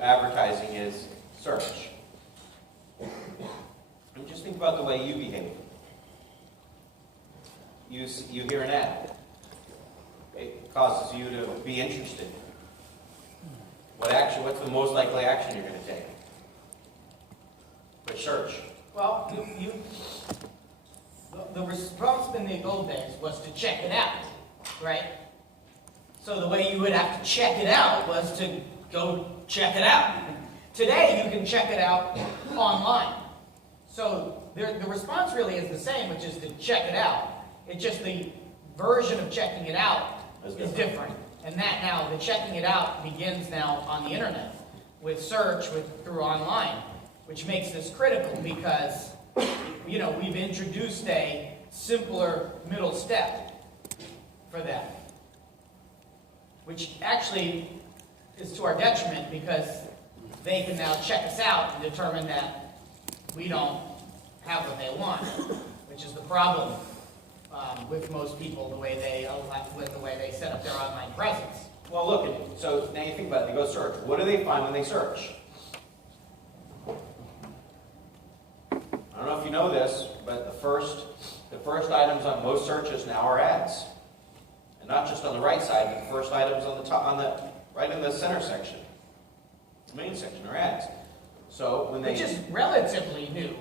advertising is search. And just think about the way you behave. You hear an ad. It causes you to be interested. What's the most likely action you're going to take? But search. Well, the response in the old days was to check it out, right? So the way you would have to check it out was to go check it out. Today, you can check it out online. So the response really is the same, which is to check it out. It's just the version of checking it out is different. And that now, the checking it out begins now on the internet with search, through online, which makes this critical because, we've introduced a simpler middle step for them, which actually is to our detriment because they can now check us out and determine that we don't have what they want, which is the problem with most people, the way they set up their online presence. Well, look, so now you think about it, they go search. What do they find when they search? I don't know if you know this, but the first items on most searches now are ads. And not just on the right side, but the first items on the top, right in the center section. The main section are ads. So when Which is relatively new.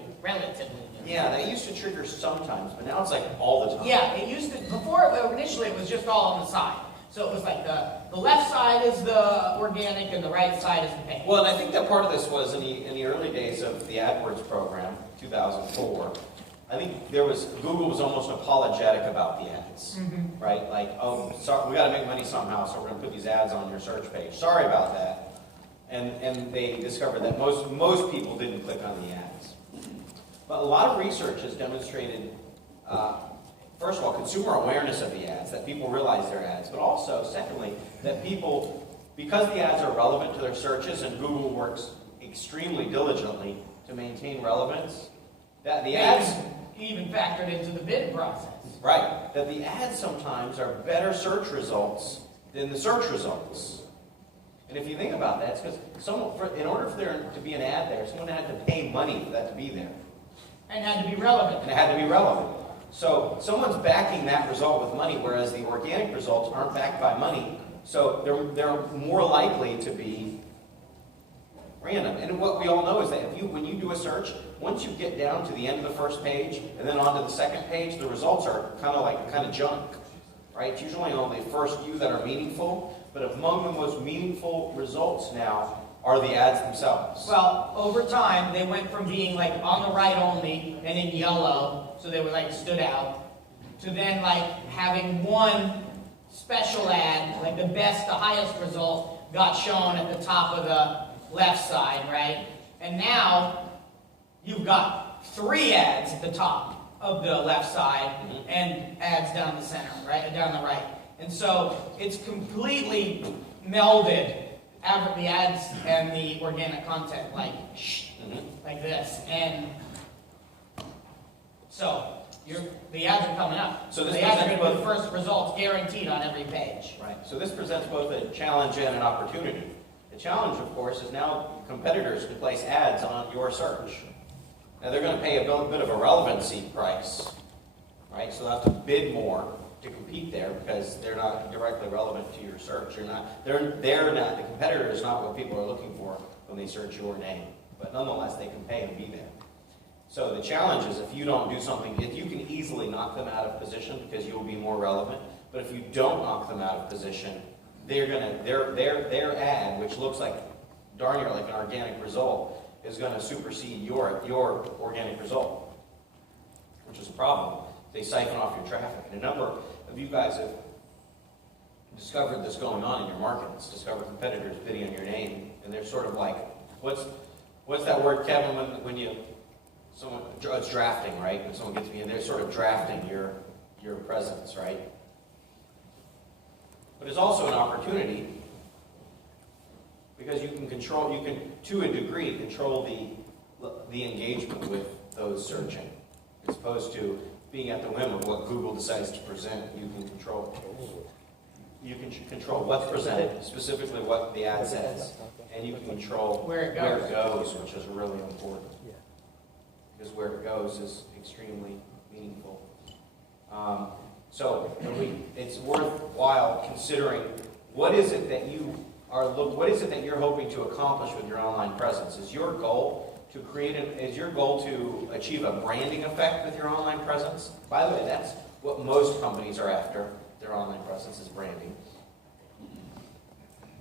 Yeah, they used to trigger sometimes, but now it's like all the time. Yeah, it used to, before, initially it was just all on the side. So it was like the left side is the organic and the right side is the paid. Well, and I think that part of this was in the early days of the AdWords program, 2004. I think Google was almost apologetic about the ads, right? Like, oh, sorry, we got to make money somehow, so we're going to put these ads on your search page. Sorry about that. And they discovered that most people didn't click on the ads. But a lot of research has demonstrated, first of all, consumer awareness of the ads, that people realize they're ads, but also, secondly, that people, because the ads are relevant to their searches and Google works extremely diligently to maintain relevance, that the ads... even factored into the bid process. Right, that the ads sometimes are better search results than the search results. And if you think about that, it's because in order for there to be an ad there, someone had to pay money for that to be there. And had to be relevant. And it had to be relevant. So someone's backing that result with money, whereas the organic results aren't backed by money. So they're more likely to be random. And what we all know is that when you do a search, once you get down to the end of the first page and then onto the second page, the results are kind of junk. Right? It's usually only the first few that are meaningful. But among the most meaningful results now are the ads themselves. Well, over time, they went from being like on the right only and in yellow, so they were like stood out, to then like having one special ad, like the highest result got shown at the top of the left side, right? And now you've got 3 ads at the top of the left side and ads down the center, right? Down the right. And so it's completely melded the ads and the organic content, like this. And so the ads are coming up. So the ads are going to be the first results guaranteed on every page. Right. So this presents both a challenge and an opportunity. The challenge, of course, is now competitors can place ads on your search. Now they're going to pay a bit of a relevancy price, right? So they'll have to bid more to compete there because they're not directly relevant to your search. The competitor is not what people are looking for when they search your name. But nonetheless, they can pay and be there. So the challenge is if you don't do something, if you can easily knock them out of position because you'll be more relevant. But if you don't knock them out of position, their ad, which looks like darn near like an organic result, is going to supersede your organic result, which is a problem. They siphon off your traffic. And a number of you guys have discovered this going on in your markets, discovered competitors bidding on your name, and they're sort of like, what's that word, Kevin, it's drafting, right? When someone gets me in, they're sort of drafting your presence, right? But it's also an opportunity because you can, to a degree, control the engagement with those searching, as opposed to being at the whim of what Google decides to present. You can control what's presented, specifically what the ad says, and you can control Where it goes, which is really important. Because where it goes is extremely meaningful. So it's worthwhile considering what is it that you're hoping to accomplish with your online presence? Is your goal to achieve a branding effect with your online presence? By the way, that's what most companies are after, their online presence is branding.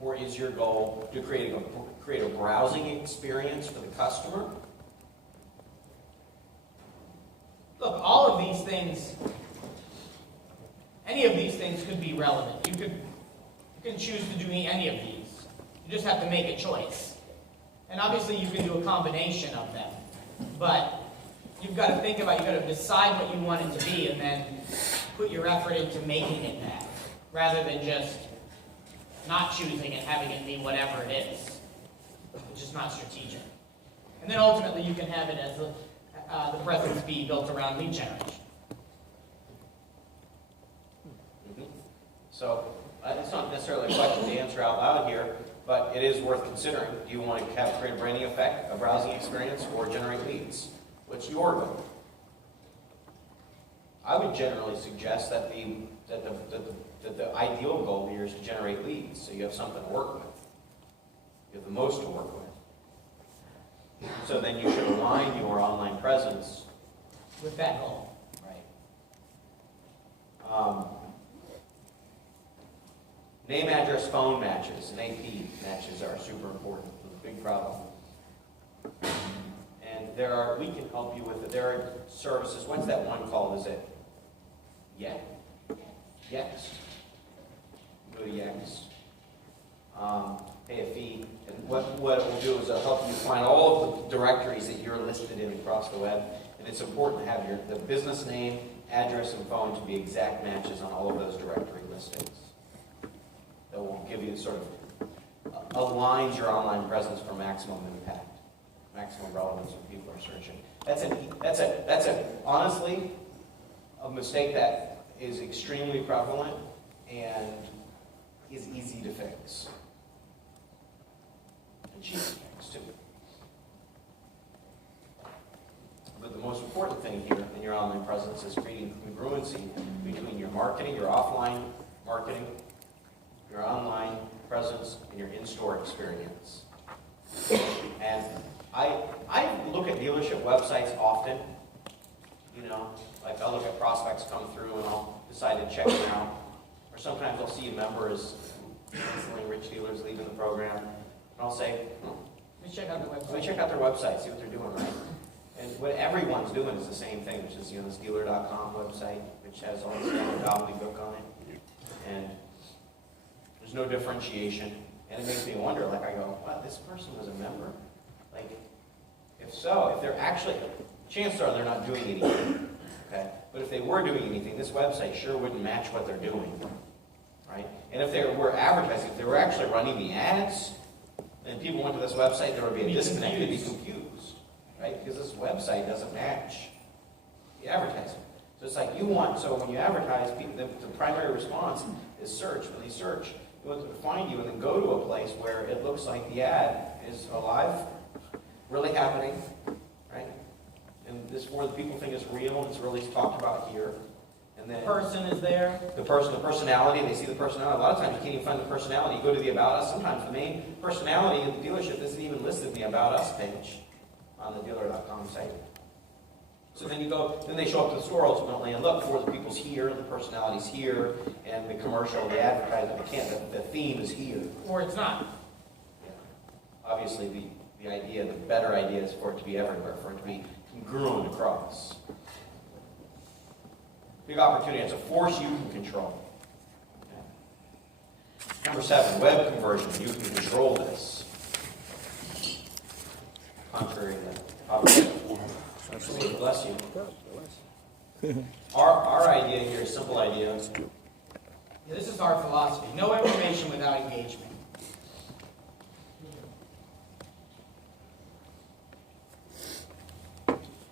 Or is your goal to create a browsing experience for the customer? Look, all of these things, any of these things could be relevant. You can choose to do any of these. You just have to make a choice. And obviously you can do a combination of them. But you've got to think about, you've got to decide what you want it to be and then put your effort into making it that, rather than just not choosing it, having it be whatever it is, which is not strategic. And then ultimately you can have it as the presence be built around lead generation. So it's not necessarily a question to answer out loud here, but it is worth considering. Do you want to create a branding effect, a browsing experience, or generate leads? What's your goal? I would generally suggest that the ideal goal here is to generate leads, so you have something to work with. You have the most to work with. So then you should align your online presence With that goal. right. Name, address, phone matches, and AP matches are super important. It's a big problem. And we can help you with it. There are services. What's that one called? Is it Yext? Go to Yext. Pay a fee. And what it will do is it'll help you find all of the directories that you're listed in across the web. And it's important to have the business name, address, and phone to be exact matches on all of those directory listings. That will give you sort of aligns your online presence for maximum impact, maximum relevance when people are searching. That's honestly a mistake that is extremely prevalent and is easy to fix. And cheap to fix too. But the most important thing here in your online presence is creating congruency between your marketing, your offline marketing, your online presence, and your in-store experience. And I look at dealership websites often. Like I'll look at prospects come through and I'll decide to check them out. Or sometimes I'll see members, Selling Rich Dealers, leaving the program, and I'll say, Let me check out the website. let me check out their website, see what they're doing right. And what everyone's doing is the same thing, which is this dealer.com website, which has all this gobbledygook on it. And there's no differentiation. And it makes me wonder, I go, wow, this person was a member? If they're actually, chances are they're not doing anything, okay? But if they were doing anything, this website sure wouldn't match what they're doing, right? And if they were advertising, if they were actually running the ads, and people went to this website, there would be a disconnect, they'd be confused, right? Because this website doesn't match the advertising. So it's like so when you advertise, the primary response is search. When they search, they want to find you and then go to a place where it looks like the ad is alive, really happening, right? And this is where the people think it's real, and it's really talked about here. And then The person is there. the personality, they see the personality. A lot of times you can't even find the personality. You go to the About Us, sometimes the main personality of the dealership isn't even listed in the About Us page on the dealer.com site. So then then they show up to the store ultimately and look for the people's here, the personality's here, and the commercial, the advertisement, the theme is here. Or it's not. Yeah. Obviously the better idea is for it to be everywhere, for it to be congruent across. Big opportunity. It's a force you can control. Okay. Number 7, web conversion. You can control this. Contrary to obviously. Bless you. Our idea here is a simple idea. This is our philosophy. No information without engagement.